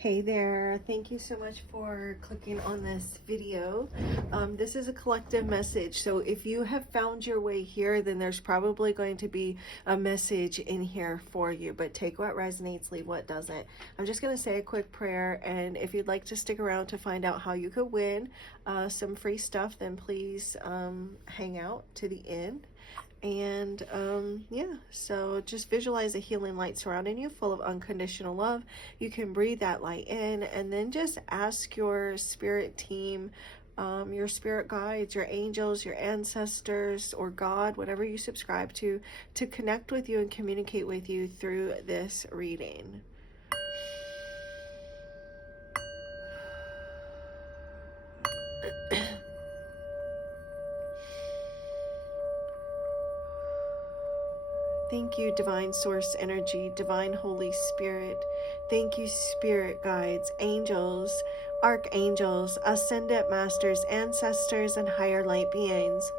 Hey there, thank you so much for clicking on this video. This is a collective message, so if you have found your way here, then there's probably going to be a message in here for you, but take what resonates, leave what doesn't. I'm just going to say a quick prayer, and if you'd like to stick around to find out how you could win some free stuff, then please hang out to the end. And yeah, so just visualize a healing light surrounding you full of unconditional love. You can breathe that light in and then just ask your spirit team, your spirit guides, your angels, your ancestors, or God, whatever you subscribe to connect with you and communicate with you through this reading. Thank you, Divine Source Energy, Divine Holy Spirit. Thank you, Spirit Guides, Angels, Archangels, Ascended Masters, Ancestors, and Higher Light Beings.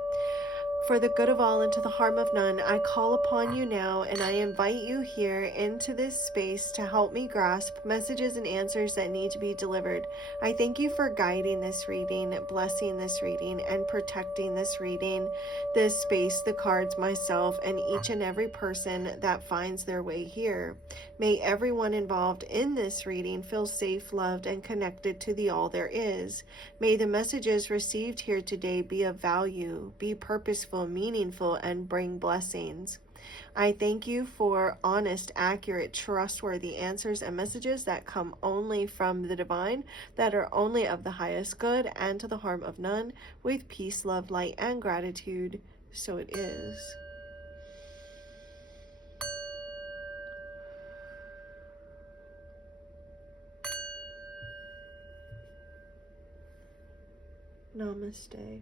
For the good of all and to the harm of none, I call upon you now, and I invite you here into this space to help me grasp messages and answers that need to be delivered. I thank you for guiding this reading, blessing this reading, and protecting this reading, this space, the cards, myself, and each and every person that finds their way here. May everyone involved in this reading feel safe, loved, and connected to the all there is. May the messages received here today be of value, be purposeful, meaningful, and bring blessings. I thank you for honest, accurate, trustworthy answers and messages that come only from the divine, that are only of the highest good and to the harm of none, with peace, love, light, and gratitude. So it is. Namaste.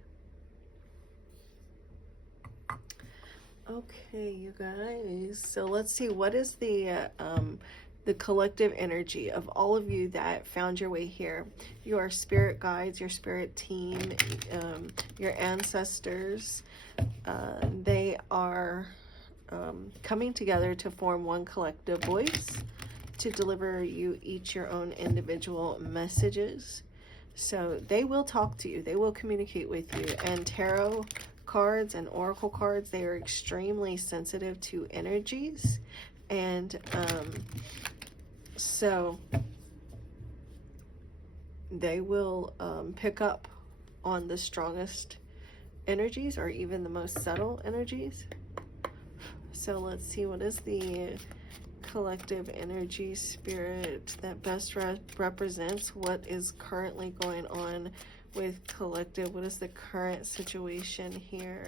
Okay, you guys, so let's see, what is the collective energy of all of you that found your way here? Your spirit guides, your spirit team, your ancestors, they are coming together to form one collective voice to deliver you each your own individual messages. So they will talk to you, they will communicate with you, and tarot cards and oracle cards, they are extremely sensitive to energies, and so they will pick up on the strongest energies or even the most subtle energies. So let's see, what is the collective energy, spirit, that best represents what is currently going on with collective? What is the current situation here?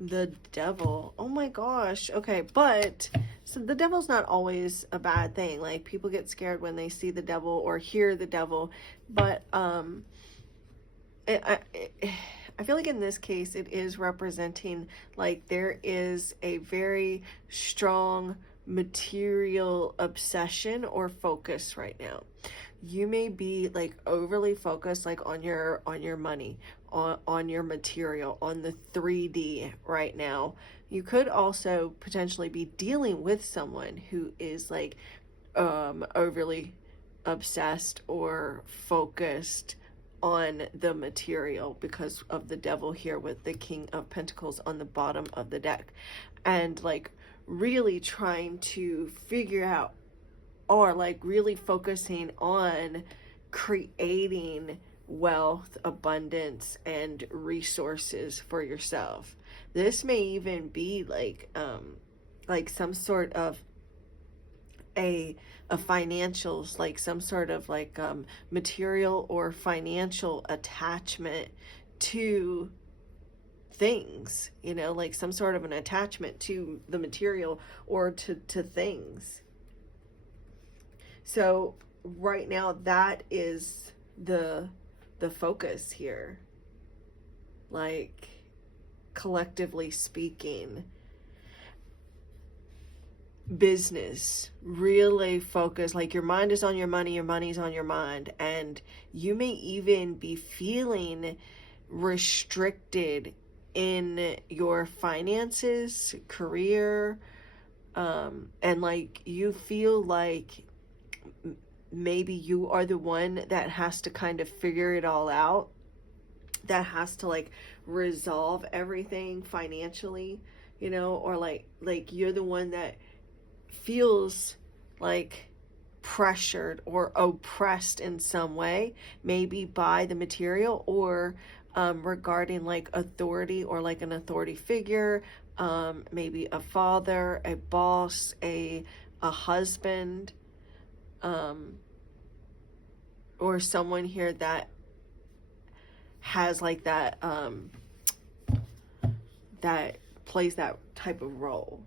The devil. Oh my gosh. Okay, but so the devil's not always a bad thing. Like, people get scared when they see the devil or hear the devil, but I feel like in this case it is representing, like, there is a very strong material obsession or focus right now. You may be like overly focused, like on your money, on your material, on the 3D right now. You could also potentially be dealing with someone who is like overly obsessed or focused on the material because of the devil here with the King of Pentacles on the bottom of the deck, and like really trying to figure out, or like really focusing on creating wealth, abundance, and resources for yourself. This may even be like some sort of a financials, like some sort of like material or financial attachment to things, you know, like some sort of an attachment to the material or to things. So right now that is the focus here, like collectively speaking. Business, really focus, like your mind is on your money, your money's on your mind, and you may even be feeling restricted in your finances, career, and like you feel like maybe you are the one that has to kind of figure it all out, that has to like resolve everything financially, you know, or like you're the one that feels like pressured or oppressed in some way, maybe by the material, or regarding like authority, or like an authority figure, maybe a father, a boss, a husband, or someone here that has like that plays that type of role.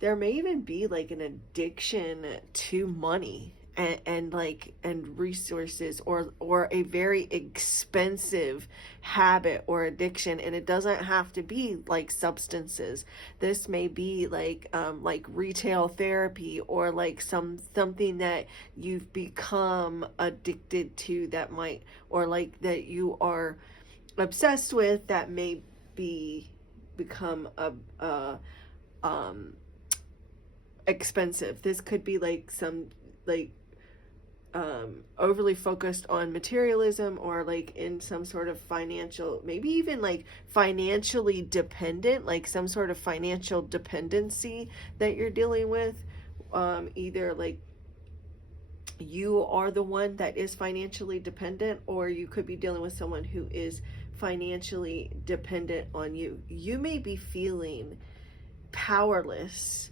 There may even be like an addiction to money and resources, or a very expensive habit or addiction, and it doesn't have to be like substances. This may be like retail therapy, or like something that you've become addicted to, that might, or like that you are obsessed with, that may be become a expensive. This could be like some like overly focused on materialism, or like in some sort of financial, maybe even like financially dependent, like some sort of financial dependency that you're dealing with. Either like you are the one that is financially dependent, or you could be dealing with someone who is financially dependent on you. You may be feeling powerless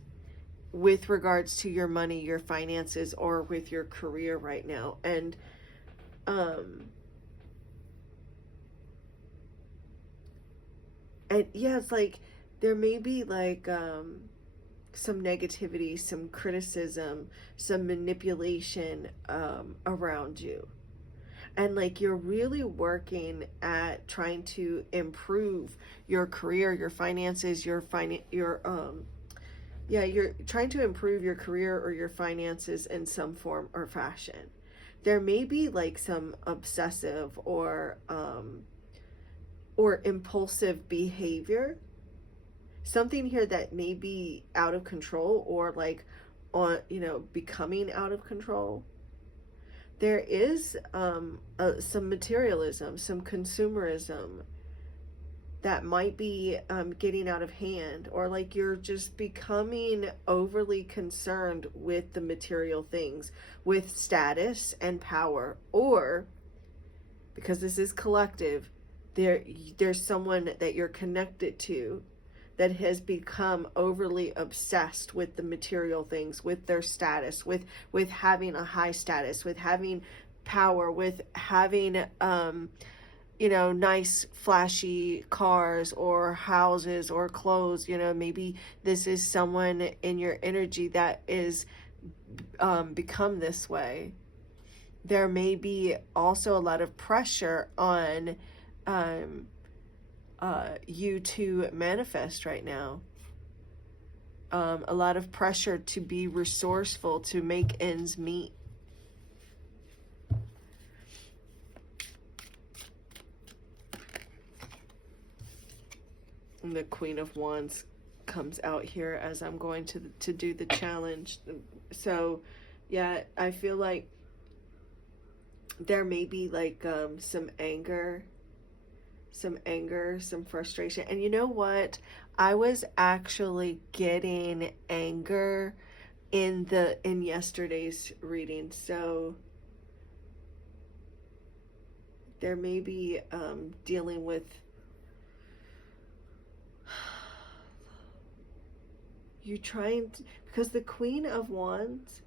with regards to your money, your finances, or with your career right now. And yeah, it's like there may be like some negativity, some criticism, some manipulation around you. And like you're really working at trying to improve your career, your finances, you're trying to improve your career or your finances in some form or fashion. There may be like some obsessive or impulsive behavior, something here that may be out of control, or like on, becoming out of control. There is some materialism, some consumerism that might be getting out of hand, or like you're just becoming overly concerned with the material things, with status and power, or because this is collective, there's someone that you're connected to that has become overly obsessed with the material things, with their status, with having a high status, with having power, with having nice flashy cars or houses or clothes. Maybe this is someone in your energy that is become this way. There may be also a lot of pressure on you to manifest right now. A lot of pressure to be resourceful, to make ends meet. And the Queen of Wands comes out here as I'm going to do the challenge. So yeah, I feel like there may be like some anger, some frustration. And you know what? I was actually getting anger in yesterday's reading. So there may be dealing with you trying to, because the Queen of Wands,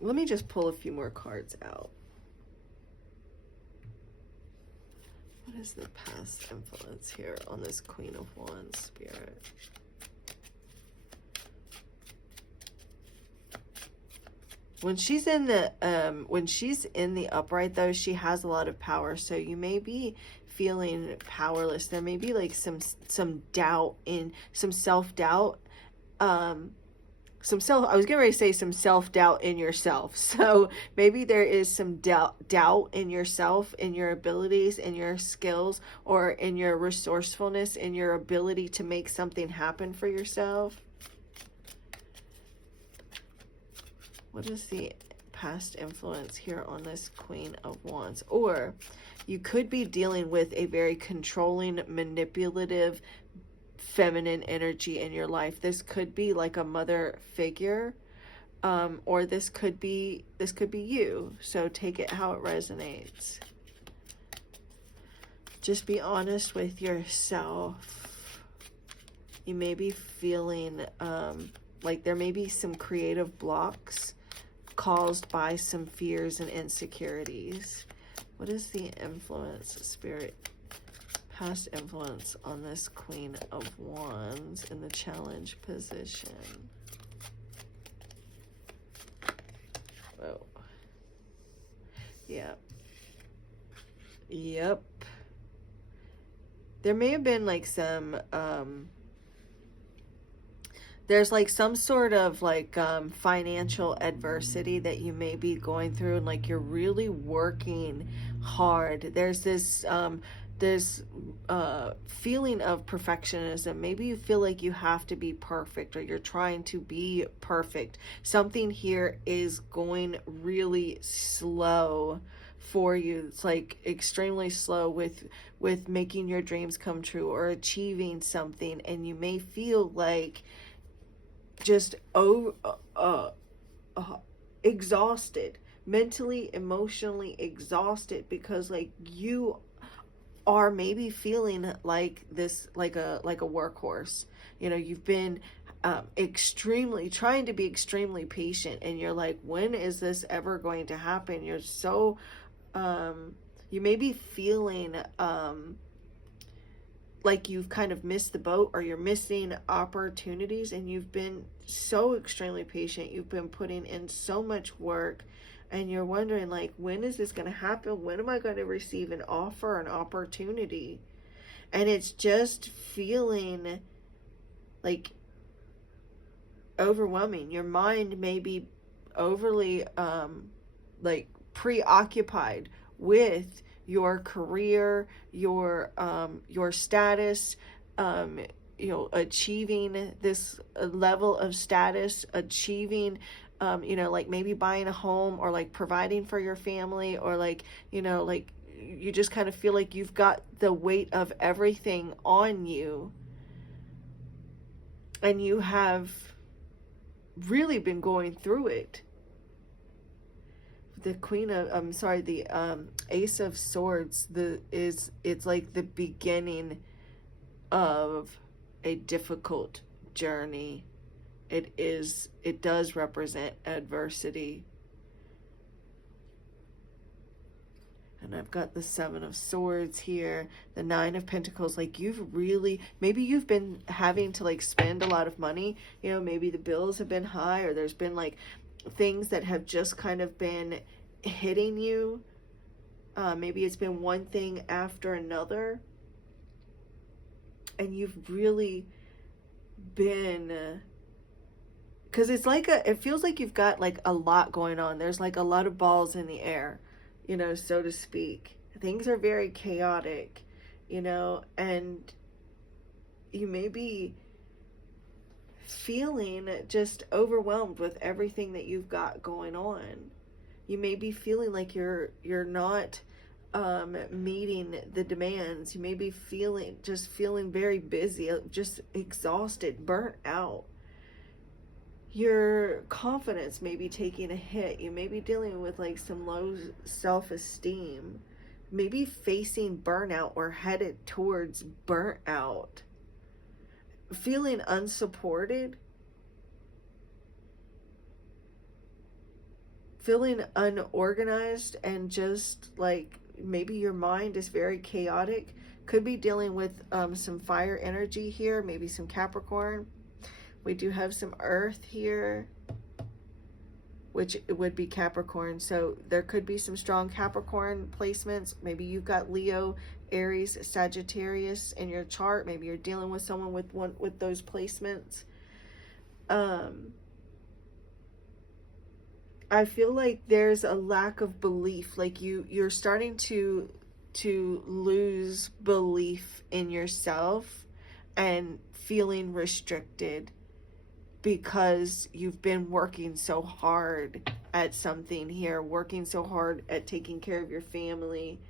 let me just pull a few more cards out. What is the past influence here on this Queen of Wands spirit? When she's in the upright though, she has a lot of power. So you may be feeling powerless. There may be like some doubt, in some self-doubt. I was getting ready to say some self-doubt in yourself. So maybe there is some doubt in yourself, in your abilities, in your skills, or in your resourcefulness, in your ability to make something happen for yourself. What is the past influence here on this Queen of Wands? Or you could be dealing with a very controlling, manipulative, feminine energy in your life. This could be like a mother figure, or this could be you. So take it how it resonates. Just be honest with yourself. You may be feeling like there may be some creative blocks caused by some fears and insecurities. What is the influence, Spirit? Past influence on this Queen of Wands in the challenge position. Whoa. Yeah. Yep. There may have been like some there's like some sort of like financial adversity that you may be going through, and like you're really working hard. There's this feeling of perfectionism. Maybe you feel like you have to be perfect, or you're trying to be perfect. Something here is going really slow for you. It's like extremely slow with making your dreams come true or achieving something, and you may feel like just exhausted, mentally, emotionally exhausted, because like you are maybe feeling like this, like a workhorse. You know, you've been extremely trying to be extremely patient, and you're like, when is this ever going to happen? You're so you may be feeling like you've kind of missed the boat, or you're missing opportunities, and you've been so extremely patient. You've been putting in so much work, and you're wondering like, when is this going to happen? When am I going to receive an offer, an opportunity? And it's just feeling like overwhelming. Your mind may be overly like preoccupied with your career, your status, you know, achieving this level of status, achieving, you know, like maybe buying a home, or like providing for your family, or like, you know, like you just kind of feel like you've got the weight of everything on you, and you have really been going through it. The Ace of Swords, it's like the beginning of a difficult journey. It does represent adversity. And I've got the Seven of Swords here, the Nine of Pentacles. Like maybe you've been having to like spend a lot of money, you know, maybe the bills have been high, or there's been like things that have just kind of been hitting you. Maybe it's been one thing after another, and you've really been, because it's like it feels like you've got like a lot going on. There's like a lot of balls in the air, you know, so to speak. Things are very chaotic, you know, and you may be feeling just overwhelmed with everything that you've got going on. You may be feeling like you're not meeting the demands. You may be feeling very busy, just exhausted, burnt out. Your confidence may be taking a hit. You may be dealing with like some low self-esteem, maybe facing burnout or headed towards burnout. Feeling unsupported, feeling unorganized, and just like maybe your mind is very chaotic. Could be dealing with some fire energy here, maybe some Capricorn. We do have some earth here, which would be Capricorn. So there could be some strong Capricorn placements. Maybe you've got Leo, Aries, Sagittarius in your chart. Maybe you're dealing with someone with those placements. I feel like there's a lack of belief. Like you're starting to lose belief in yourself and feeling restricted. because you've been working so hard at something here, working so hard at taking care of your family.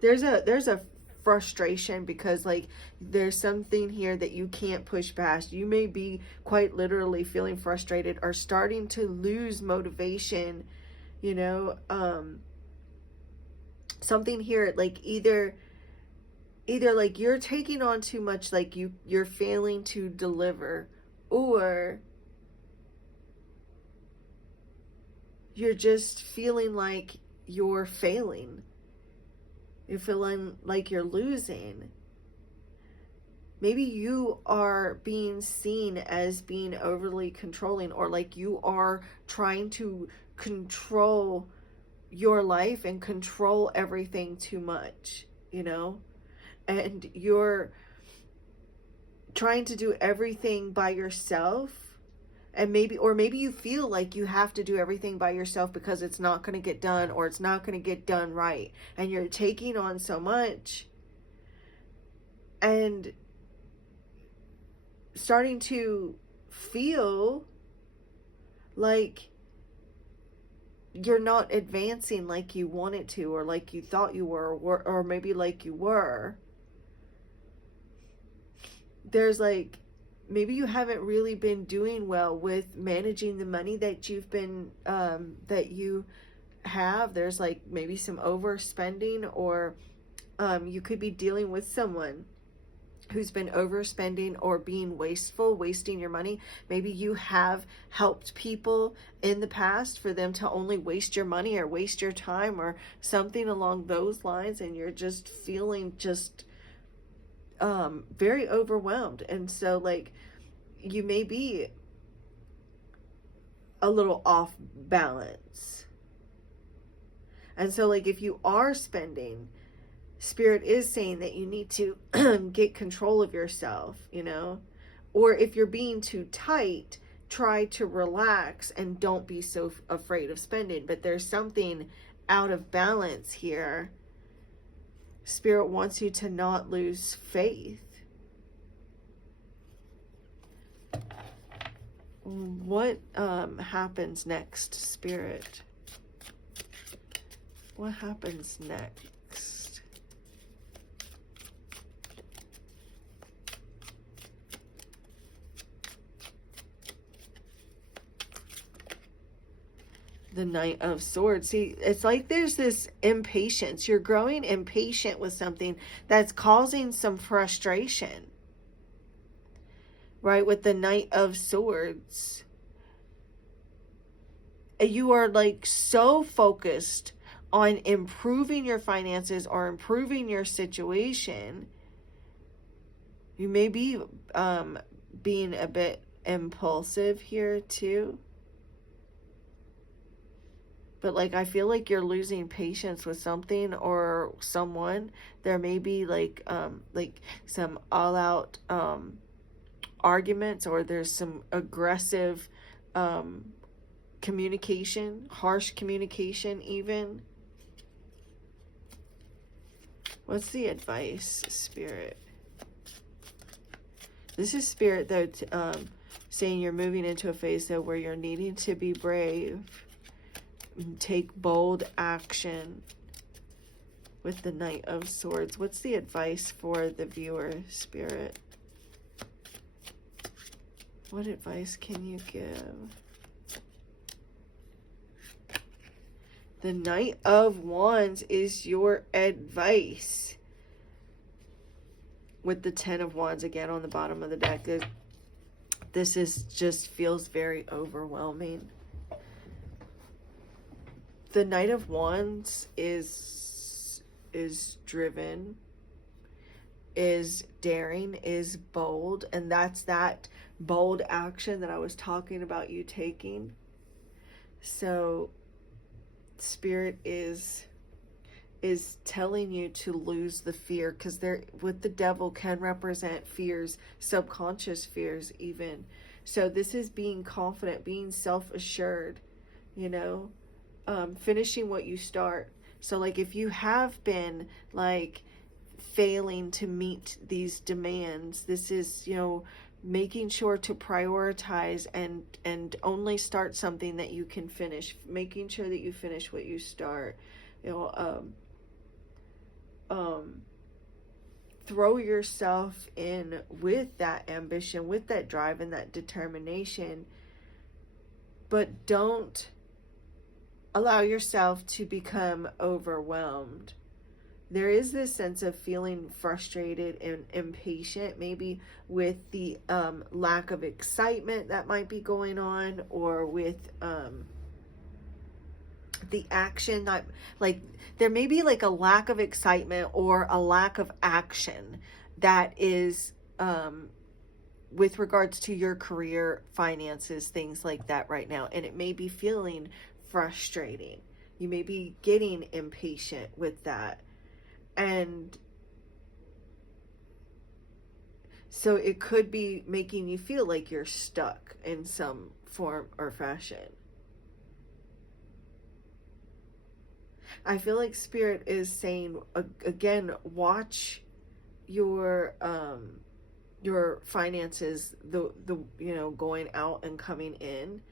There's a frustration because like there's something here that you can't push past. You may be quite literally feeling frustrated or starting to lose motivation, you know. Something here like either like you're taking on too much, like you're failing to deliver, or you're just feeling like you're failing. You're feeling like you're losing. Maybe you are being seen as being overly controlling, or like you are trying to control your life and control everything too much, you know? And you're trying to do everything by yourself. And maybe you feel like you have to do everything by yourself because it's not going to get done, or it's not going to get done right. And you're taking on so much and starting to feel like you're not advancing like you wanted to, or like you thought you were, or maybe like you were. There's like, maybe you haven't really been doing well with managing the money that you've been, that you have. There's like maybe some overspending, or you could be dealing with someone who's been overspending or being wasteful, wasting your money. Maybe you have helped people in the past for them to only waste your money or waste your time or something along those lines, and you're just feeling just very overwhelmed. And so like you may be a little off balance. And so like if you are spending, Spirit is saying that you need to get control of yourself, you know? Or if you're being too tight, try to relax and don't be so afraid of spending. But there's something out of balance here. Spirit wants you to not lose faith. What happens next, Spirit? What happens next? The Knight of Swords. See, it's like there's this impatience. You're growing impatient with something that's causing some frustration. Right? With the Knight of Swords. You are like so focused on improving your finances or improving your situation. You may be being a bit impulsive here too. But like I feel like you're losing patience with something or someone. There may be like some all-out arguments, or there's some aggressive communication, harsh communication even. What's the advice, Spirit? This is Spirit though, saying you're moving into a phase though where you're needing to be brave. Take bold action with the Knight of Swords. What's the advice for the viewer, Spirit? What advice can you give? The Knight of Wands is your advice. With the Ten of Wands again on the bottom of the deck. This is just feels very overwhelming. The Knight of Wands is driven, is daring, is bold, and that's that bold action that I was talking about you taking. So Spirit is telling you to lose the fear, because there with the Devil can represent fears, subconscious fears even. So this is being confident, being self-assured, you know. finishing what you start. So like if you have been like failing to meet these demands, this is, making sure to prioritize and only start something that you can finish, making sure that you finish what you start. you know Throw yourself in with that ambition, with that drive and that determination, but don't allow yourself to become overwhelmed. There is this sense of feeling frustrated and impatient, maybe with the lack of excitement that might be going on, or with the action that, like, there may be like a lack of excitement or a lack of action that is with regards to your career, finances, things like that right now. And it may be feeling frustrating. You may be getting impatient with that. And so it could be making you feel like you're stuck in some form or fashion. I feel like Spirit is saying, again, watch your finances, the going out and coming in.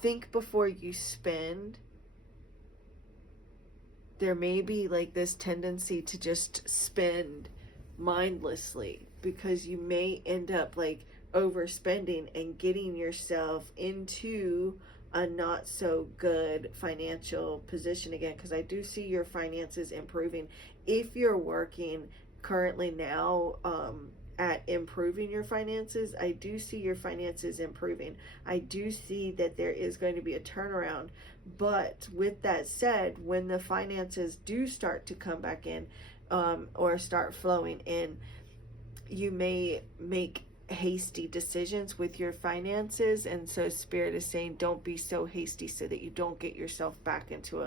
Think before you spend. There may be like this tendency to just spend mindlessly, because you may end up like overspending and getting yourself into a not so good financial position again. Because I do see your finances improving. If you're working currently now at improving your finances, I do see your finances improving. I do see that there is going to be a turnaround. But with that said, when the finances do start to come back in or start flowing in, you may make hasty decisions with your finances. And so Spirit is saying, don't be so hasty so that you don't get yourself back into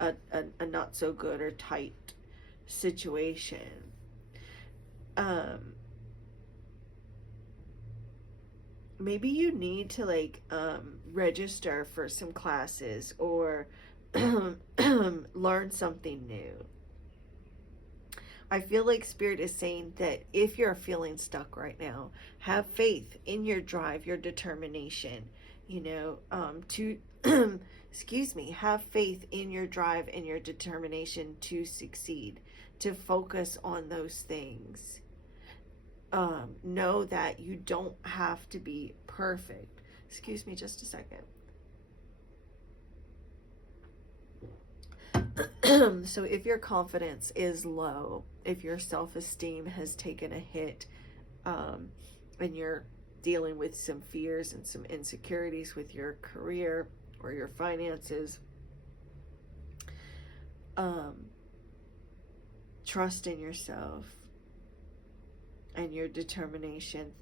a not so good or tight situation. Maybe you need to like register for some classes or learn something new. I feel like Spirit is saying that if you're feeling stuck right now, have faith in your drive, your determination, to excuse me, have faith in your drive and your determination to succeed, to focus on those things. Know that you don't have to be perfect. Excuse me just a second. So if your confidence is low, if your self-esteem has taken a hit, and you're dealing with some fears and some insecurities with your career or your finances, trust in yourself and your determination.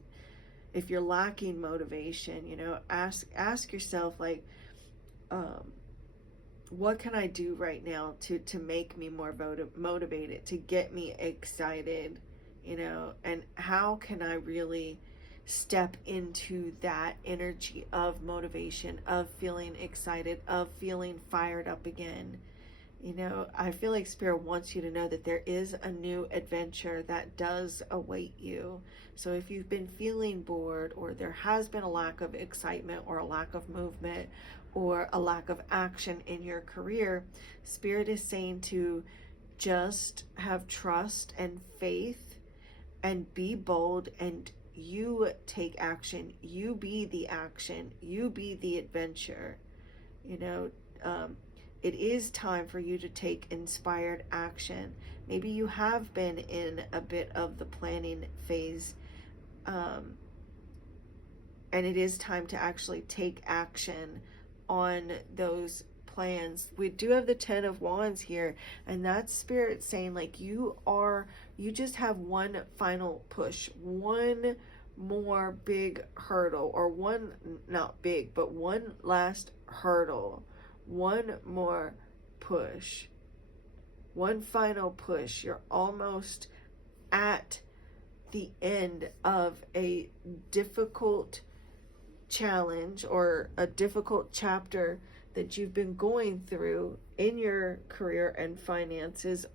If you're lacking motivation, ask yourself, like, what can I do right now to make me more motivated, to get me excited, and how can I really step into that energy of motivation, of feeling excited, of feeling fired up again. I feel like Spirit wants you to know that there is a new adventure that does await you. So if you've been feeling bored, or there has been a lack of excitement or a lack of movement or a lack of action in your career, Spirit is saying to just have trust and faith and be bold, and you take action. You be the action. You be the adventure. It is time for you to take inspired action. Maybe you have been in a bit of the planning phase, and it is time to actually take action on those plans. We do have the 10 of Wands here, and that's Spirit saying, like, you just have one final push, one more big hurdle, or one, not big, but one last hurdle, one more push, one final push. You're almost at the end of a difficult challenge or a difficult chapter that you've been going through in your career and finances,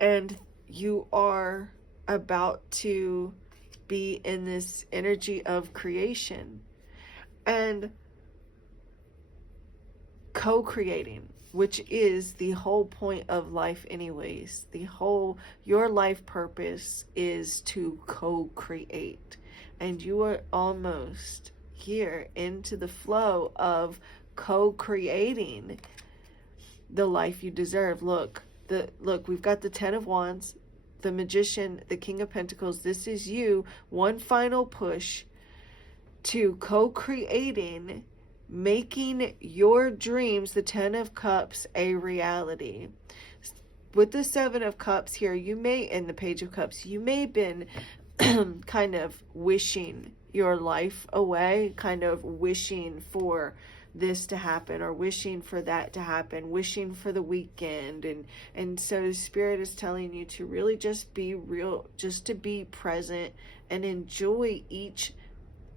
and you are about to be in this energy of creation and co-creating, which is the whole point of life anyways. Your life purpose is to co-create, and you are almost here into the flow of co-creating the life you deserve. Look, we've got the 10 of Wands, the Magician, the King of Pentacles. This is you, one final push to co-creating, making your dreams, the 10 of Cups, a reality. With the 7 of Cups here, and the Page of Cups, you may have been kind of wishing your life away, kind of wishing for this to happen or wishing for that to happen, wishing for the weekend. And so Spirit is telling you to really just be real, just to be present and enjoy each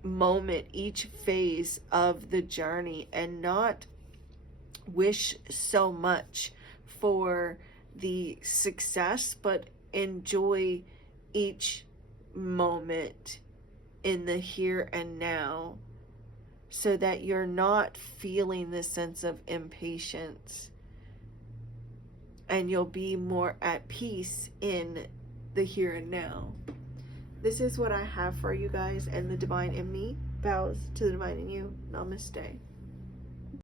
moment, each phase of the journey, and not wish so much for the success, but enjoy each moment in the here and now, so that you're not feeling this sense of impatience, and you'll be more at peace in the here and now. This is what I have for you guys, and the divine in me bows to the divine in you. Namaste.